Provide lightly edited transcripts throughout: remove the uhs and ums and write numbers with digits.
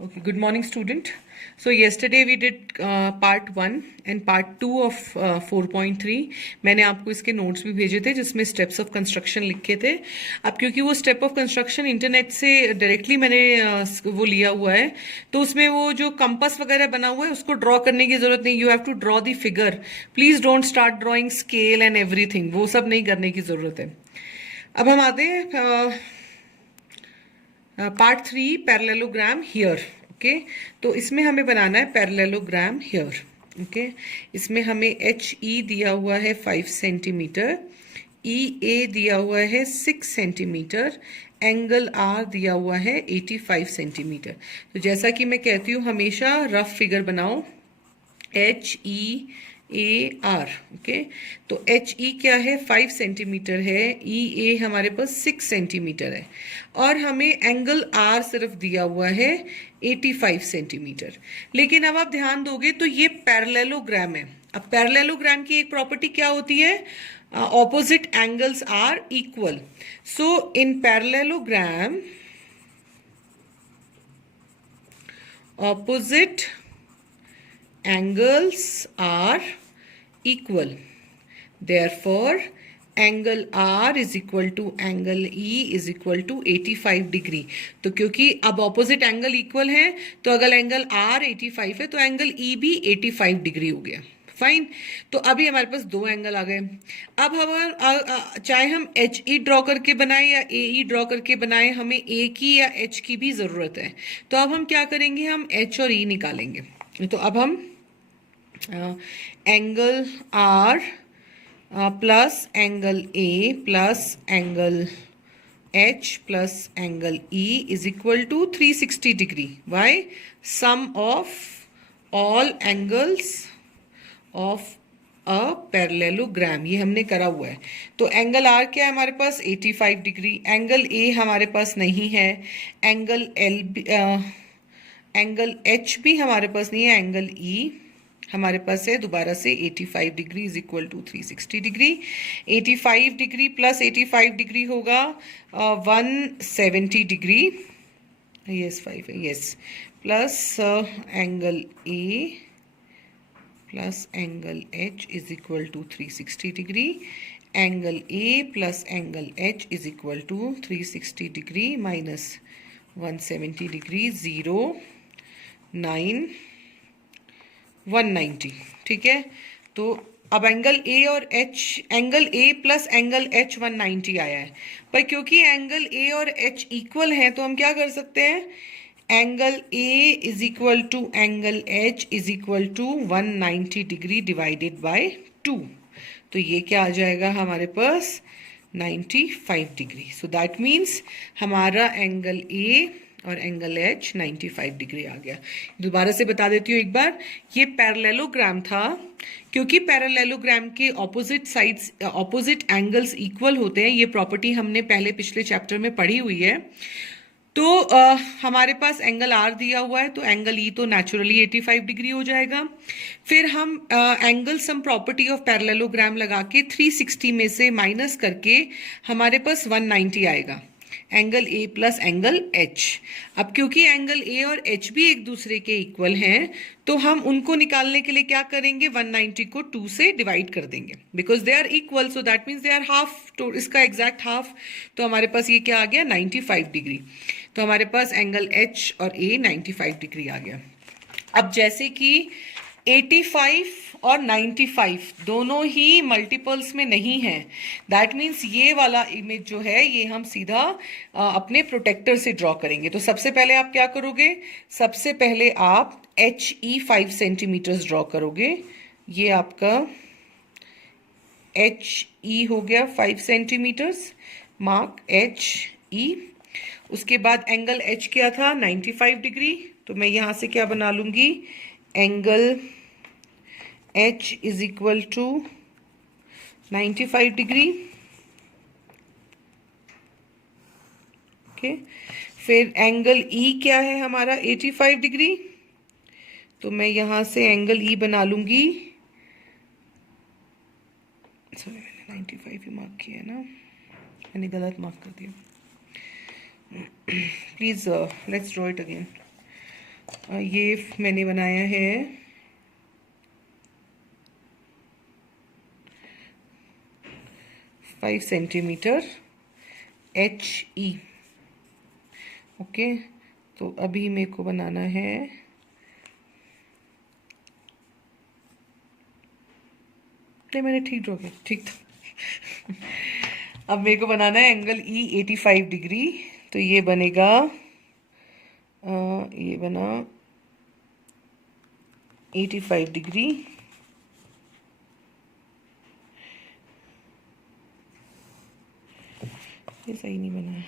Okay, good morning, student. So yesterday we did part 1 and part 2 of 4.3. मैंने आपको इसके notes भी भेजे थे जिसमें स्टेप्स ऑफ कंस्ट्रक्शन लिखे थे. अब क्योंकि वो स्टेप ऑफ कंस्ट्रक्शन इंटरनेट से डायरेक्टली मैंने वो लिया हुआ है, तो उसमें वो जो कंपास वगैरह बना हुआ है उसको ड्रॉ करने की जरूरत नहीं. You have to draw the figure. Please don't start drawing scale and everything. वो सब नहीं करने की जरूरत है. अब हम आते हैं पार्ट 3, पैरेललोग्राम हियर. ओके, तो इसमें हमें बनाना है पैरेललोग्राम हियर. ओके, इसमें हमें एच ई दिया हुआ है 5 सेंटीमीटर, ई ए दिया हुआ है 6 सेंटीमीटर, एंगल आर दिया हुआ है 85 सेंटीमीटर. तो जैसा कि मैं कहती हूँ हमेशा रफ फिगर बनाओ. H E A R. Okay, तो एच ई क्या है 5 सेंटीमीटर है, ई ए हमारे पास 6 सेंटीमीटर है, और हमें एंगल आर सिर्फ दिया हुआ है 85 सेंटीमीटर. लेकिन अब आप ध्यान दोगे तो ये पैरेललोग्राम है. अब पैरेललोग्राम की एक प्रॉपर्टी क्या होती है? Opposite angles are equal. So in parallelogram opposite angles are equal. Therefore, angle R is equal to angle E is equal to 85 degree. तो क्योंकि अब ऑपोजिट एंगल इक्वल है, तो अगर एंगल R 85 है तो एंगल E भी 85 डिग्री हो गया. फाइन. तो अभी हमारे पास दो एंगल आ गए. अब हम चाहे हम एच ई ड्रॉ करके बनाए या ए ई ड्रॉ करके बनाए, हमें ए की या एच की भी जरूरत है. तो अब हम क्या करेंगे, हम एच और ई निकालेंगे. तो अब हम angle R plus angle A plus angle H plus angle E is equal to 360 degree. Why? Sum of all angles of a parallelogram. ये हमने करा हुआ है. तो एंगल आर क्या है हमारे पास? 85 डिग्री. एंगल ए हमारे पास नहीं है. एंगल एंगल एच भी हमारे पास नहीं है. एंगल ई हमारे पास है दोबारा से 85 degree is equal to 360 degree. 85 degree plus 85 degree होगा 170 डिग्री. यस 5 है. Yes, plus angle A plus angle H is equal to 360 degree. Angle A plus angle H is equal to 360 degree minus 170 degree 0 9 190. ठीक है. तो अब angle A और H, angle A plus angle H 190 आया है. पर क्योंकि एंगल ए और एच इक्वल हैं तो हम क्या कर सकते हैं, angle A is equal to angle H is equal to 190 degree divided by 2. तो ये क्या आ जाएगा हमारे पास 95 डिग्री. सो दैट मीन्स हमारा एंगल ए और एंगल एच 95 डिग्री आ गया. दोबारा से बता देती हूँ एक बार, ये पैरेललोग्राम था. क्योंकि पैरेललोग्राम के opposite sides opposite angles equal होते हैं, ये प्रॉपर्टी हमने पहले पिछले चैप्टर में पढ़ी हुई है. तो हमारे पास एंगल आर दिया हुआ है, तो एंगल ई तो नेचुरली 85 डिग्री हो जाएगा. फिर हम angle sum property of parallelogram लगा के 360 में से माइनस करके हमारे पास 190 आएगा. Angle A plus angle H. अब क्योंकि एंगल ए और एच भी एक दूसरे के इक्वल हैं, तो हम उनको निकालने के लिए क्या करेंगे, 190 को 2 से डिवाइड कर देंगे. Because they are equal, so that means they are half. तो इसका एग्जैक्ट हाफ. तो हमारे पास ये क्या आ गया 95 डिग्री. तो हमारे पास एंगल एच और ए 95 डिग्री आ गया. अब जैसे कि 85 और 95 दोनों ही मल्टीपल्स में नहीं है, दैट मीन्स ये वाला इमेज जो है ये हम सीधा अपने प्रोटेक्टर से ड्रॉ करेंगे. तो सबसे पहले आप क्या करोगे, सबसे पहले आप एच ई 5 सेंटीमीटर ड्रॉ करोगे. ये आपका एच ई हो गया 5 सेंटीमीटर्स. Mark H E. उसके बाद एंगल एच क्या था 95 डिग्री. तो मैं यहां से क्या बना लूंगी, angle H is equal to 95 degree. Okay, फिर एंगल ई क्या है हमारा 85 डिग्री. तो मैं यहां से एंगल ई बना लूंगी. सॉरी, मैंने 95 ही मार्क किया है ना, मैंने गलत मार्क कर दिया. Please let's draw it again. ये मैंने बनाया है 5 सेंटीमीटर HE। ओके, तो अभी मेरे को बनाना है नहीं, मैंने ठीक ड्रॉ किया, ठीक था। अब मेरे को बनाना है एंगल E 85 डिग्री। तो ये बनेगा ये बना 85 डिग्री। ये सही नहीं बना है।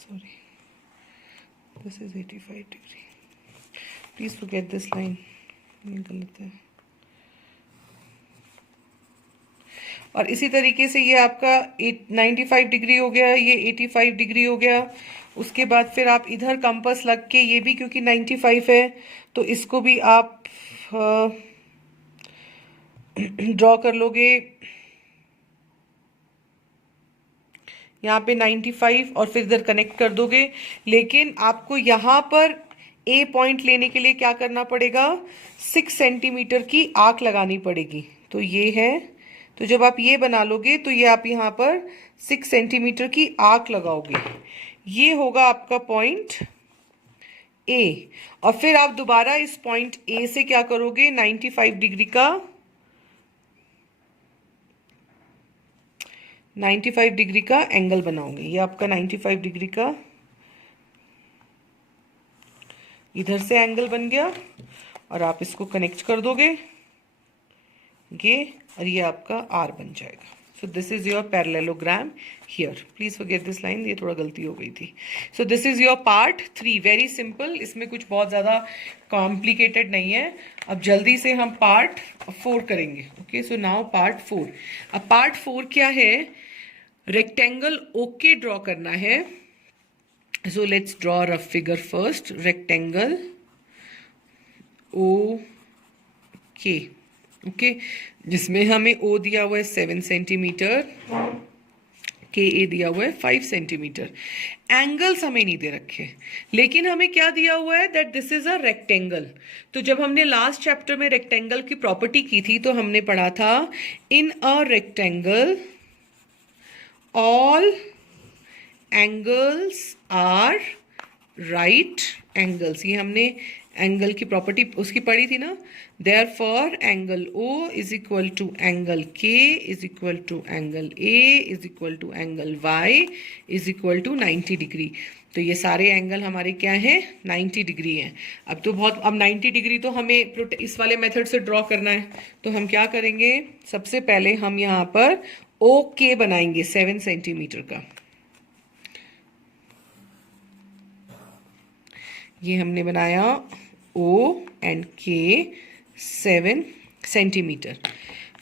Sorry, this is 85 degree. Please forget this line, ये गलत है। और इसी तरीके से ये आपका 95 डिग्री हो गया, ये 85 डिग्री हो गया। उसके बाद फिर आप इधर कंपास लग के ये भी क्योंकि 95 है तो इसको भी आप ड्रॉ कर लोगे यहाँ पे 95 और फिर इधर कनेक्ट कर दोगे। लेकिन आपको यहाँ पर ए पॉइंट लेने के लिए क्या करना पड़ेगा, 6 सेंटीमीटर की आर्क लगानी पड़ेगी। तो ये है, तो जब आप ये बना लोगे तो ये आप यहाँ पर 6 सेंटीमीटर की आर्क लगाओगे। ये होगा आपका पॉइंट ए। और फिर आप दोबारा इस पॉइंट ए से क्या करोगे, 95 डिग्री का 95 डिग्री का एंगल बनाओगे। ये आपका 95 डिग्री का इधर से एंगल बन गया और आप इसको कनेक्ट कर दोगे ये, और ये आपका आर बन जाएगा। So this is your parallelogram here. Please forget this line, ये थोड़ा गलती हो गई थी। So this is your part 3, very simple, इसमें कुछ बहुत ज़्यादा कॉम्प्लिकेटेड नहीं है। अब जल्दी से हम पार्ट 4 करेंगे। Okay, so now part 4। अब पार्ट 4 क्या है, रेक्टेंगल ओके ड्रॉ करना है। So let's draw rough figure first, rectangle okay, okay, जिसमें हमें ओ दिया हुआ है 7 सेंटीमीटर, के ए दिया हुआ है 5 सेंटीमीटर। एंगल्स हमें नहीं दे रखे, लेकिन हमें क्या दिया हुआ है, that this is a rectangle. तो जब हमने लास्ट चैप्टर में रेक्टेंगल की प्रॉपर्टी की थी तो हमने पढ़ा था, in a rectangle all angles are right angles. ये हमने एंगल की प्रॉपर्टी उसकी पढ़ी थी ना। Therefore angle O is equal to angle K is equal to angle A is equal to angle Y is equal to 90 degree. तो ये सारे एंगल हमारे क्या हैं, 90 डिग्री हैं। अब 90 डिग्री तो हमें इस वाले मेथड से ड्रॉ करना है। तो हम क्या करेंगे, सबसे पहले हम यहाँ पर ओ के बनाएंगे 7 सेंटीमीटर का। ये हमने बनाया ओ एंड के 7 सेंटीमीटर।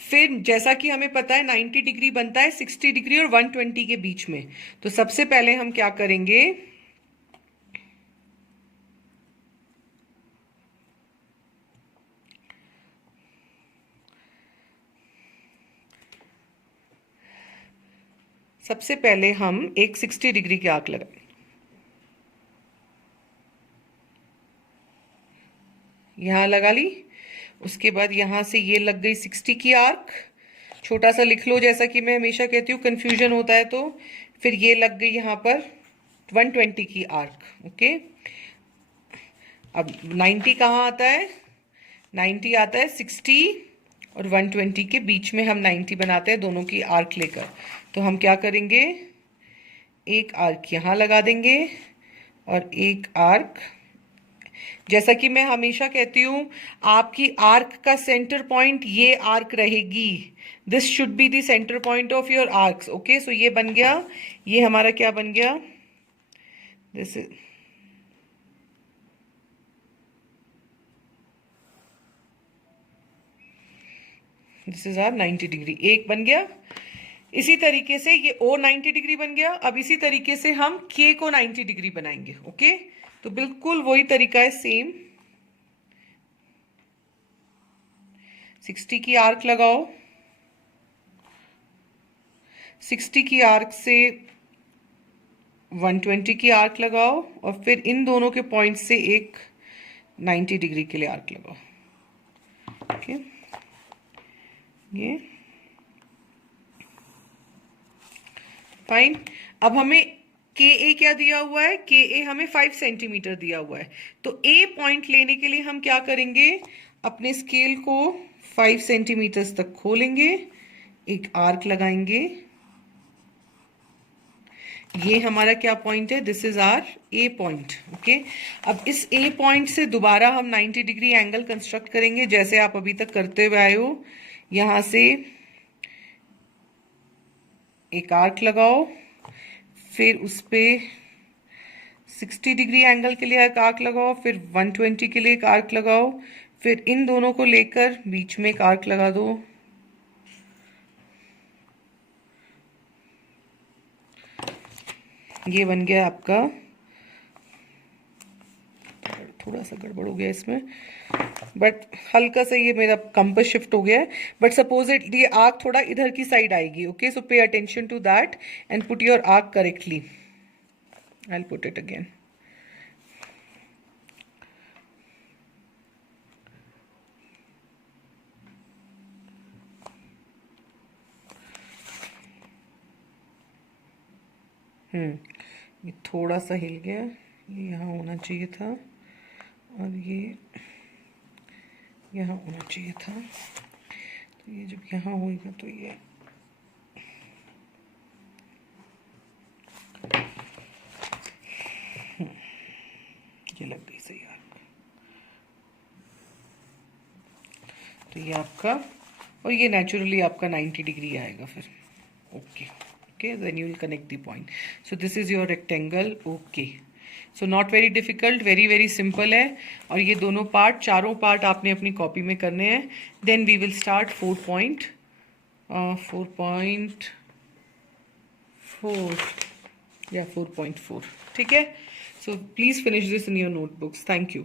फिर जैसा कि हमें पता है 90 डिग्री बनता है 60 डिग्री और 120 के बीच में। तो सबसे पहले हम क्या करेंगे, सबसे पहले हम एक 60 डिग्री की आर्क लगाएंगे। यहां लगा ली, उसके बाद यहां से ये लग गई 60 की आर्क। छोटा सा लिख लो, जैसा कि मैं हमेशा कहती हूँ कंफ्यूजन होता है तो। फिर ये लग गई यहाँ पर 120 की आर्क। ओके, अब 90 कहाँ आता है, 90 आता है 60 और 120 के बीच में हम 90 बनाते हैं दोनों की आर्क लेकर। तो हम क्या करेंगे, एक आर्क यहाँ लगा देंगे और एक आर्क, जैसा कि मैं हमेशा कहती हूं, आपकी आर्क का सेंटर पॉइंट ये आर्क रहेगी। This should be the centre point of your arcs. Okay, so ये बन गया, ये हमारा क्या बन गया, दिस इज आर 90 डिग्री। एक बन गया, इसी तरीके से ये O 90 डिग्री बन गया। अब इसी तरीके से हम K को 90 डिग्री बनाएंगे। ओके, तो बिल्कुल वही तरीका है, सेम। 60 की आर्क लगाओ, 60 की आर्क से 120 की आर्क लगाओ और फिर इन दोनों के पॉइंट से एक 90 डिग्री के लिए आर्क लगाओ। ओके, ये फाइन। अब हमें के ए क्या दिया हुआ है, के ए हमें 5 सेंटीमीटर दिया हुआ है। तो ए पॉइंट लेने के लिए हम क्या करेंगे, अपने स्केल को 5 सेंटीमीटर तक खोलेंगे, एक आर्क लगाएंगे। ये हमारा क्या पॉइंट है, this is R A point. Okay, अब इस ए पॉइंट से दोबारा हम 90 डिग्री एंगल कंस्ट्रक्ट करेंगे, जैसे आप अभी तक करते हुए आए हो। यहां से एक आर्क लगाओ, फिर उस पे 60 डिग्री एंगल के लिए एक आर्क लगाओ, फिर 120 के लिए एक आर्क लगाओ, फिर इन दोनों को लेकर बीच में एक आर्क लगा दो। ये बन गया आपका, थोड़ा सा गड़बड़ हो गया इसमें, बट हल्का सा ये मेरा कंपास शिफ्ट हो गया है। बट सपोज इट, ये आर्क थोड़ा इधर की साइड आएगी। Okay, so pay attention to that and put your arc correctly. I will put it again. ये थोड़ा सा हिल गया, ये यहाँ होना चाहिए था और ये यहाँ होना चाहिए था। तो ये जब यहाँ होगा तो ये लग गई सही आर्क। तो ये आपका, और ये नेचुरली आपका 90 डिग्री आएगा फिर। Okay, okay, then you will connect the point. So this is your rectangle. Okay, so not very difficult, very very simple है। और ये दोनों पार्ट, चारों पार्ट आपने अपनी कॉपी में करने हैं। Then we will start 4.4 या 4.4। ठीक है, so please finish this in your notebooks. Thank you.